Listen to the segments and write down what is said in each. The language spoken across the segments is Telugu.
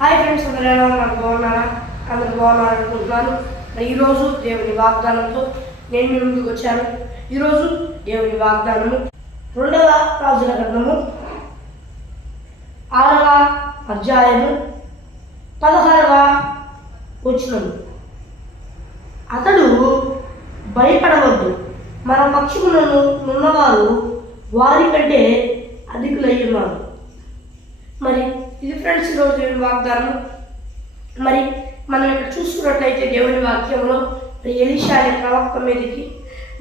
హాయ్ ఫ్రెండ్స్, అందరూ ఎలా ఉన్నారు? బాగున్నారా? అందరూ బాగున్నారు అనుకుంటున్నాను. ఈరోజు దేవుని వాగ్దానంతో నేను మీ ముందుకు వచ్చాను. ఈరోజు దేవుని వాగ్దానము 2వ రాజుల గ్రంథము 6వ అధ్యాయము 16వ వచనము. అతడు భయపడవద్దు, మన పక్షములను ఉన్నవారు వారి కంటే అధికులై ఉన్నారు. మరి ఇది ఫ్రెండ్స్ ఈరోజు దేవుని వాగ్దానం. మరి మనం ఇక్కడ చూసుకున్నట్లయితే దేవుని వాక్యంలో మరి ఎలీషా అనే ప్రవక్త మీదకి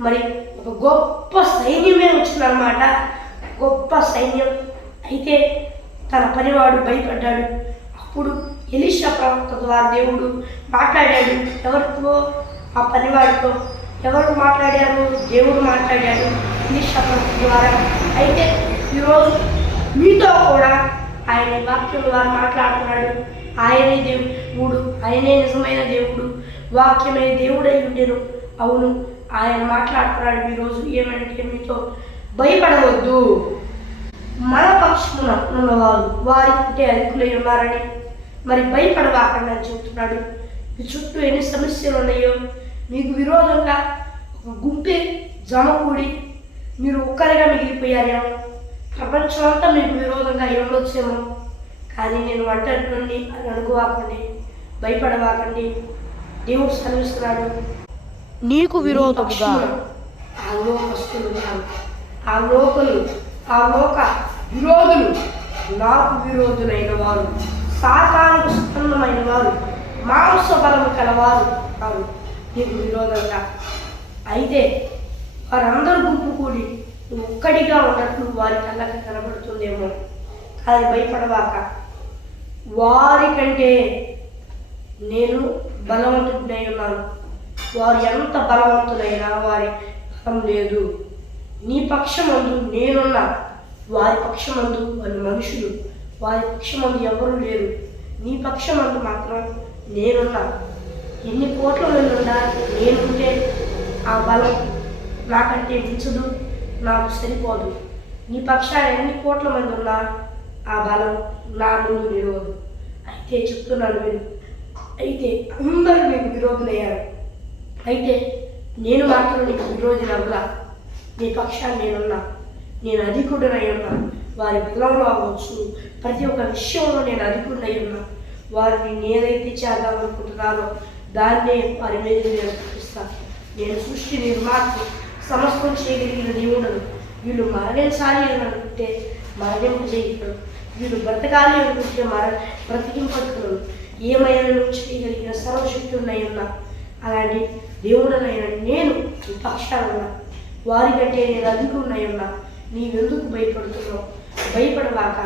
మరి ఒక గొప్ప సైన్యమే వచ్చిందనమాట. గొప్ప సైన్యం. అయితే తన పనివాడు భయపడ్డాడు. అప్పుడు ఎలీషా ప్రవక్త ద్వారా దేవుడు మాట్లాడాడు. ఎవరితో? ఆ పనివాడితో. ఎవరు మాట్లాడారు? దేవుడు మాట్లాడాడు ఎలీషా ప్రవక్త ద్వారా. అయితే ఈరోజు మీతో కూడా ఆయన వాక్యం ద్వారా మాట్లాడుతున్నాడు. ఆయనే దేవుడు, ఆయనే నిజమైన దేవుడు, వాక్యమే దేవుడై ఉండెను. అవును, ఆయన మాట్లాడుతున్నాడు ఈరోజు. ఏమంటే మీతో భయపడవద్దు, మన పక్షమున ఉన్నవారు వారి కంటే అధికులై ఉన్నారని. మరి భయపడవాకండి అని చెబుతున్నాడు. మీ చుట్టూ ఎన్ని సమస్యలు ఉన్నాయో, మీకు విరోధంగా ఒక గుంపే జమకూడి మీరు ఒక్కరిగా మిగిలిపోయారేమో, ప్రపంచం అంతా మీకు విరోధంగా ఉండొచ్చేమో. కానీ నేను ఒంటరిని అని అనుకోవాకండి, భయపడవాకండి. దేవుడు సెలవిస్తున్నాడు, నీకు విరోధముగా ఆ లోకస్తులు ఉన్నారు. ఆ లోక విరోధులు నాకు విరోధులైన వారు, సాతానుకు స్పందమైన వారు, మాంస బలము కలవారు కాదు నీకు విరోధంగా. అయితే వారందరూ గుంపు కూడి నువ్వు ఒక్కడిగా ఉన్నట్లు వారి కళ్ళకి కనబడుతుందేమో. కానీ భయపడవాక, వారి కంటే నేను బలవంతుడై ఉన్నాను. వారు ఎంత బలవంతులైనా వారి బలం లేదు. నీ పక్షమందు నేనున్నా, వారి పక్షమందు వాళ్ళు మనుషులు, వారి పక్షమందు ఎవరు లేరు. నీ పక్షమందు మాత్రం నేనున్నా. ఎన్ని కోట్ల మంది ఉన్నా నేనుంటే ఆ బలం నాకంటే మించదు, నాకు సరిపోదు. నీ పక్షాన ఎన్ని కోట్ల మంది ఉన్నా ఆ బలం నా ముందు నిలవదు. అయితే చెప్తున్నాను మీరు, అయితే అందరూ మీకు విరోధులయ్యారు. అయితే నేను మాత్రం నీకు విరోధి అవ్వలా. నీ పక్షాన్ని నేనున్నా, నేను అధికుడనై ఉన్నా. వారి బలంలో అవ్వచ్చు, ప్రతి ఒక్క విషయంలో నేను అధికుడనై ఉన్నా. వారిని నేనైతే చేద్దామనుకుంటున్నానో దాన్నే వారి మీద నేను చూపిస్తాను. నేను సృష్టి నిర్మాత, సమస్తం చేయగలిగిన దేవుడను. వీళ్ళు మరణించాలి అని అనుకుంటే మరణింపు చేయగలరు, వీళ్ళు బ్రతకాలి అనుకుంటే బ్రతికింపగలరు. ఏమైనా చేయగలిగిన సర్వశక్తి ఉన్నాయి ఉన్నా. అలాంటి దేవుడనైనా నేను నీ పక్షాన ఉన్నా. వారి కంటే నేను అధికున్నై ఉన్నా. నీవెందుకు భయపడుతున్నావు? భయపడవాక,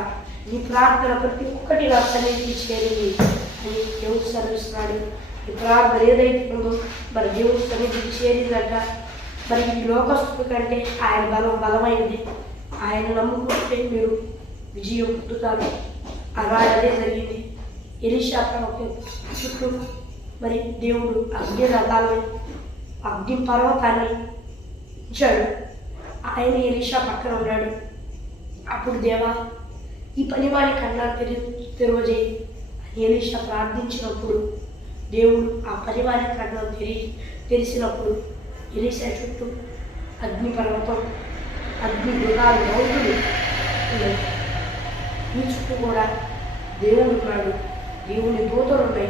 నీ ప్రార్థన ప్రతి ఒక్కటి నా సన్నిధికి చేరింది అని దేవుడు సెలవిస్తున్నాడు. ఈ ప్రార్థన ఏదైతే ఉందో మరి దేవుడు సన్నిధికి చేరిందంట. మరి ఈ లోకస్తుల కంటే ఆయన బలమైనది. ఆయన నమ్ముకుంటే మీరు విజయం పొందుతారు. అలాగే అదే జరిగింది. ఎలీషా ప్రవక్త చుట్టూ మరి దేవుడు అగ్ని రథాలని, అగ్ని పర్వతాన్ని ఉంచాడు. ఆయన ఎలీషా పక్కన ఉన్నాడు. అప్పుడు దేవా, ఈ పని వారి కన్నా తెరవజేయి అని ఎలీషా ప్రార్థించినప్పుడు దేవుడు ఆ పనివారి కన్నా తెరిచినప్పుడు ఎలీషా చుట్టూ అగ్ని పర్వతం, అగ్ని మృగాలు, రౌతులు ఈ చుట్టూ కూడా దేవుడు ఉన్నాడు. దేవుని దూతలు ఉన్నాయి.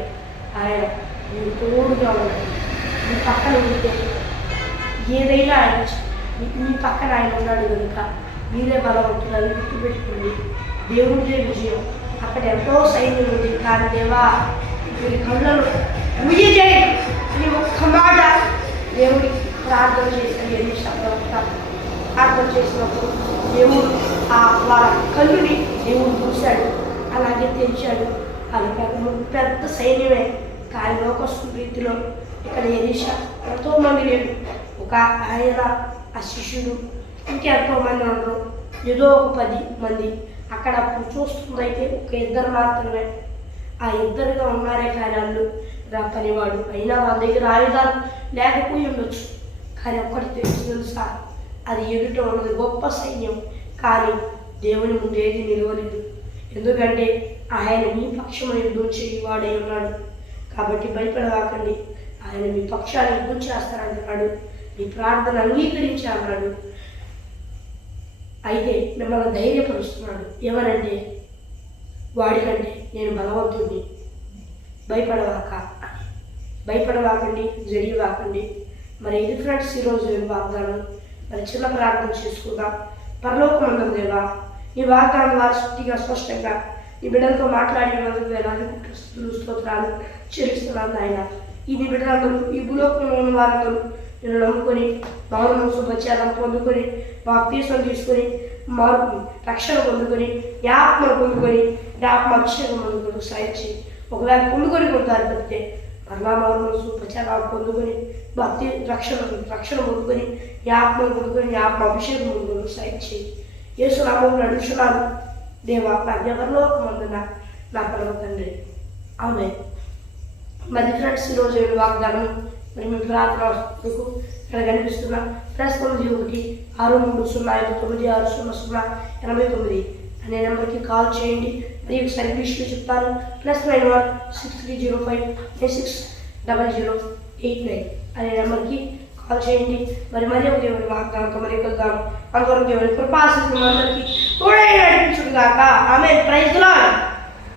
ఆయన మీరు తోడుగా ఉన్నాడు. మీ పక్కన ఉంటే ఏదైనా ఆయన మీ పక్కన ఆయన ఉన్నాడు కనుక మీరే బలవంతులని గుర్తుపెట్టుకోండి. దేవుడిదే విజయం. అక్కడ ఎంతో సైన్యం ఉంది. కానీ దేవా, వీరి కళ్ళను విజయజేయి అని ఒక్క మాట దేవుడి ప్రార్థన చేసి ఎలీషా ప్రవక్త ప్రార్థన చేసినప్పుడు దేవుడు వాళ్ళ కళ్ళుని దేవుడు చూశాడు. అలాగే తెరిచాడు. అది పెద్ద సైన్యమే. కానీ లోకస్తు రీతిలో ఇక్కడ ఎలీషా ఎంతోమంది లేడు. ఒక ఆయన, ఆ శిష్యుడు, ఇంకెంతోమంది ఉండరు. ఏదో ఒక 10 మంది. అక్కడ అప్పుడు చూస్తుందైతే ఒక 2 మాత్రమే. ఆ 2గా ఉన్నారే కానీ వాళ్ళు రా పనివాడు. అయినా వాళ్ళ దగ్గర ఆయుధాలు లేకపోయి ఉండొచ్చు. కానీ ఒక్కటి తెలుసా, అది ఎదుట ఉన్నది గొప్ప సైన్యం. కానీ దేవుని ముందు ఏది నిలవలేదు. ఎందుకంటే ఆయన మీ పక్షమును యుద్ధం చేయువాడై ఉన్నాడు. కాబట్టి భయపడవాకండి, ఆయన మీ పక్షాన్ని యుద్ధం చేస్తానంటున్నాడు. మీ ప్రార్థన అంగీకరించి అన్నాడు. అయితే మిమ్మల్ని ధైర్యపరుస్తున్నాడు. ఏమనంటే వాడికంటే నేను బలవంతుడిని, భయపడవాకండి, జడివాకండి. మరి ఇది ఫ్రెండ్స్ ఈరోజు వాగ్దానం. మరి చిన్న ప్రార్థన చేసుకుందాం. పరలోకమందున్న దేవా, ఈ వాగ్దానం ద్వారా శక్తిగా స్పష్టంగా నీ బిడ్డలతో మాట్లాడినందుకు వేలాది స్తోత్రాలు చెల్లిస్తున్నాను నాయన. ఈ నీ బిడ్డలందరూ ఈ భూలోకంలో ఉన్న వారందరూ నేను నమ్ముకొని భవనము శుభచారం పొందుకొని బాప్తీసం తీసుకొని మార్పు రక్షణ పొందుకొని జ్ఞాపకం పొందుకొని జ్ఞాపకం అభిషేకం పొందుకొని సాయించి ఒకవేళ పొందుకొని కొడతారు తప్పితే మరలా మౌనము శుభచారం పొందుకొని భక్తి రక్షణ పొందుకొని జ్ఞాపకం పొందుకొని జ్ఞాపకం అభిషేకం పొందుకొని సాయించి యేసు నామములో అడుగుతున్నాను దేవా, నా పరలోకమందున నా పరమ తండ్రి, ఆమేన్. మరి ఫ్రెండ్స్ ఈరోజు వాగ్దానం మరి మీ ప్రార్థన ఇక్కడ కనిపిస్తున్న +91605305960089 అనే నెంబర్కి కాల్ చేయండి. మరి ఒకసారి ఇంగ్లీష్లో చెప్తాను. +916305960089 అనే నెంబర్కి కాల్ చేయండి. మరి ఒక దేవుని వాగ్దానంతో మరి కలుద్దాం. అంతవరకు దేవుని కృపాశీస్సులు అందరికీ తోడై నడిపించుగాక. ఆమేన్. Praise the lord.